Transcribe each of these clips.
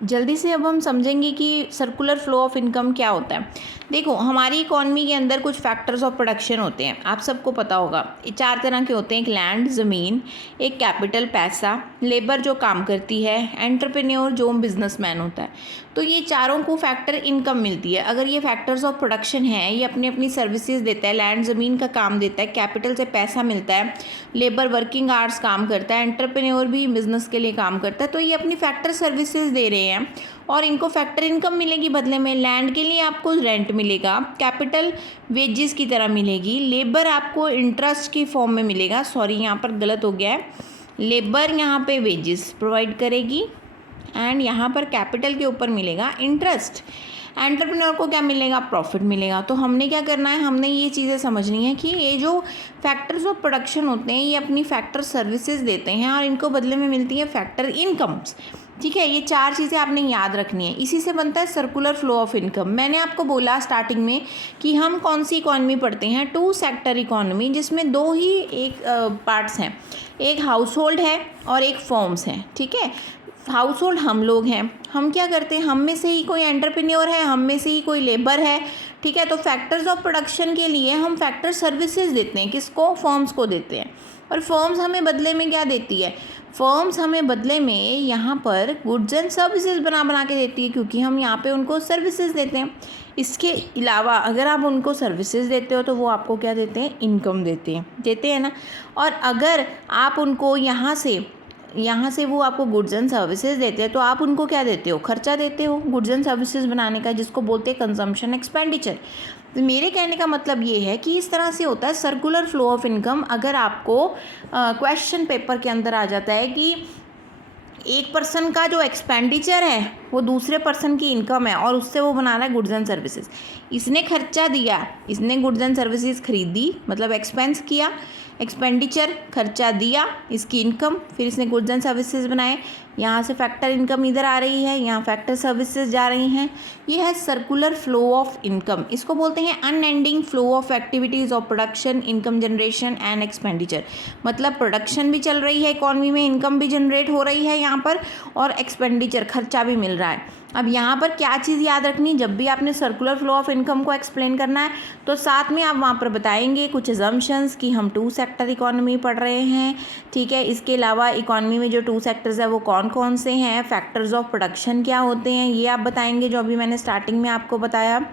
जल्दी से अब हम समझेंगे कि सर्कुलर फ्लो ऑफ इनकम क्या होता है। देखो, हमारी इकॉनमी के अंदर कुछ फैक्टर्स ऑफ प्रोडक्शन होते हैं, आप सबको पता होगा। ये 4 तरह के होते हैं, एक लैंड ज़मीन, एक कैपिटल पैसा, लेबर जो काम करती है, एंटरप्रेन्योर जो बिजनेसमैन होता है। तो ये चारों को फैक्टर इनकम मिलती है। अगर ये फैक्टर्स ऑफ प्रोडक्शन है, ये अपनी अपनी सर्विसेज देता है। लैंड ज़मीन का काम देता है, कैपिटल से पैसा मिलता है, लेबर वर्किंग आवर्स काम करता है, एंटरप्रेन्योर भी बिजनेस के लिए काम करता है। तो ये अपनी फैक्टर सर्विसेज दे रहे हैं और इनको फैक्टर इनकम मिलेगी बदले में। लैंड के लिए आपको रेंट मिलेगा, कैपिटल वेजेस की तरह मिलेगी, लेबर आपको इंटरेस्ट की फॉर्म में मिलेगा। सॉरी, यहाँ पर गलत हो गया है, लेबर यहाँ पे वेजेस प्रोवाइड करेगी एंड यहाँ पर कैपिटल के ऊपर मिलेगा इंटरेस्ट। एंटरप्रेन्योर को क्या मिलेगा? प्रॉफिट मिलेगा। तो हमने क्या करना है, हमने ये चीज़ें समझनी है कि ये जो फैक्टर्स ऑफ प्रोडक्शन होते हैं, ये अपनी फैक्टर सर्विसेज देते हैं और इनको बदले में मिलती है फैक्टर इनकम्स। ठीक है, ये 4 चीज़ें आपने याद रखनी है। इसी से बनता है सर्कुलर फ्लो ऑफ इनकम। मैंने आपको बोला स्टार्टिंग में कि हम कौन सी इकॉनमी पढ़ते हैं, 2 सेक्टर इकॉनमी, जिसमें 2 ही एक पार्ट्स हैं, एक हाउस होल्ड है और एक फर्म्स हैं। ठीक है, हाउस होल्ड हम लोग हैं, हम क्या करते हैं, हम में से ही कोई एंटरप्रेन्योर है, हम में से ही कोई लेबर है। ठीक है, तो फैक्टर्स ऑफ प्रोडक्शन के लिए हम फैक्टर सर्विसेज देते हैं, किसको? फर्म्स को देते हैं। और फर्म्स हमें बदले में क्या देती है? फर्म्स हमें बदले में यहाँ पर गुड्स एंड सर्विसेज बना के देती है, क्योंकि हम यहाँ पे उनको सर्विसेज देते हैं। इसके अलावा अगर आप उनको सर्विसेज देते हो तो वो आपको क्या देते हैं? इनकम देते हैं ना। और अगर आप उनको यहाँ से वो आपको गुड्स एंड सर्विसेज देते हैं तो आप उनको क्या देते हो? खर्चा देते हो गुड्स एंड सर्विसेज बनाने का, जिसको बोलते हैं कंजम्पशन एक्सपेंडिचर। तो मेरे कहने का मतलब ये है कि इस तरह से होता है सर्कुलर फ्लो ऑफ इनकम। अगर आपको क्वेश्चन पेपर के अंदर आ जाता है कि एक पर्सन का जो एक्सपेंडिचर है वो दूसरे पर्सन की इनकम है और उससे वो बना रहा है गुड्स एंड सर्विसेज। इसने खर्चा दिया, इसने गुड्स एंड सर्विसेज खरीदी, मतलब एक्सपेंस किया, एक्सपेंडिचर, खर्चा दिया, इसकी इनकम, फिर इसने गुड्स एंड सर्विसेज बनाए, यहाँ से फैक्टर इनकम इधर आ रही है, यहाँ फैक्टर सर्विसेज जा रही हैं। ये है सर्कुलर फ्लो ऑफ इनकम। इसको बोलते हैं unending flow of activities of production, income generation and expenditure. मतलब प्रोडक्शन भी चल रही है इकॉनमी में, इनकम भी जनरेट हो रही है यहाँ पर, और एक्सपेंडिचर, खर्चा भी मिल रहा है। अब यहाँ पर क्या चीज़ याद रखनी, जब भी आपने सर्कुलर फ्लो ऑफ इनकम को एक्सप्लेन करना है तो साथ में आप वहाँ पर बताएंगे कुछ अजम्पशंस कि हम 2 सेक्टर इकॉनमी पढ़ रहे हैं। ठीक है, इसके अलावा इकॉनमी में जो 2 सेक्टर्स है वो कौन कौन से हैं, फैक्टर्स ऑफ प्रोडक्शन क्या होते हैं, ये आप बताएंगे, जो अभी मैंने स्टार्टिंग में आपको बताया।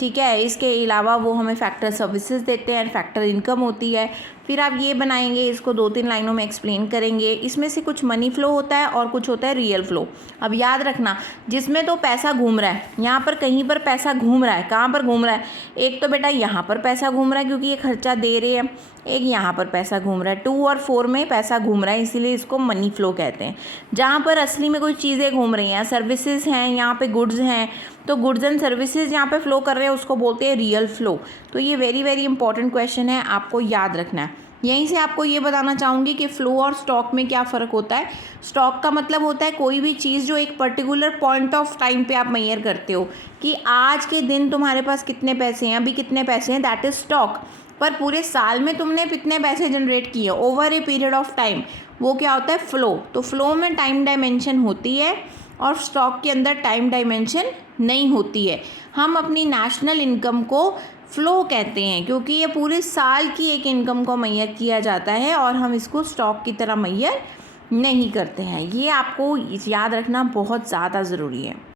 ठीक है, इसके अलावा वो हमें फैक्टर सर्विसेज देते हैं, फैक्टर इनकम होती है। फिर आप ये बनाएंगे, इसको 2-3 लाइनों में एक्सप्लेन करेंगे। इसमें से कुछ मनी फ्लो होता है और कुछ होता है रियल फ्लो। अब याद रखना, जिसमें तो पैसा घूम रहा है, यहाँ पर कहीं पर पैसा घूम रहा है, कहाँ पर घूम रहा है? एक तो बेटा यहाँ पर पैसा घूम रहा है क्योंकि ये खर्चा दे रहे हैं, एक यहाँ पर पैसा घूम रहा है। 2 और 4 में पैसा घूम रहा है, इसीलिए इसको मनी फ्लो कहते हैं। जहाँ पर असली में कोई चीज़ें घूम रही हैं, सर्विसेज हैं, यहाँ पे गुड्स हैं, तो गुड्स एंड सर्विसेज यहाँ पे फ्लो कर रहे हैं, उसको बोलते हैं रियल फ्लो। तो ये वेरी वेरी इंपॉर्टेंट क्वेश्चन है, आपको याद रखना है। यहीं से आपको ये बताना चाहूँगी कि फ़्लो और स्टॉक में क्या फ़र्क होता है। स्टॉक का मतलब होता है कोई भी चीज़ जो एक पर्टिकुलर पॉइंट ऑफ टाइम पे आप मेजर करते हो कि आज के दिन तुम्हारे पास कितने पैसे हैं, अभी कितने पैसे हैं, दैट इज़ स्टॉक। पर पूरे साल में तुमने कितने पैसे जनरेट किए over a period of time, वो क्या होता है? फ़्लो। तो फ़्लो में टाइम डायमेंशन होती है और स्टॉक के अंदर टाइम डायमेंशन नहीं होती है। हम अपनी नेशनल इनकम को फ़्लो कहते हैं क्योंकि ये पूरे साल की एक इनकम को मेजर किया जाता है और हम इसको स्टॉक की तरह मेजर नहीं करते हैं। ये आपको याद रखना बहुत ज़्यादा ज़रूरी है।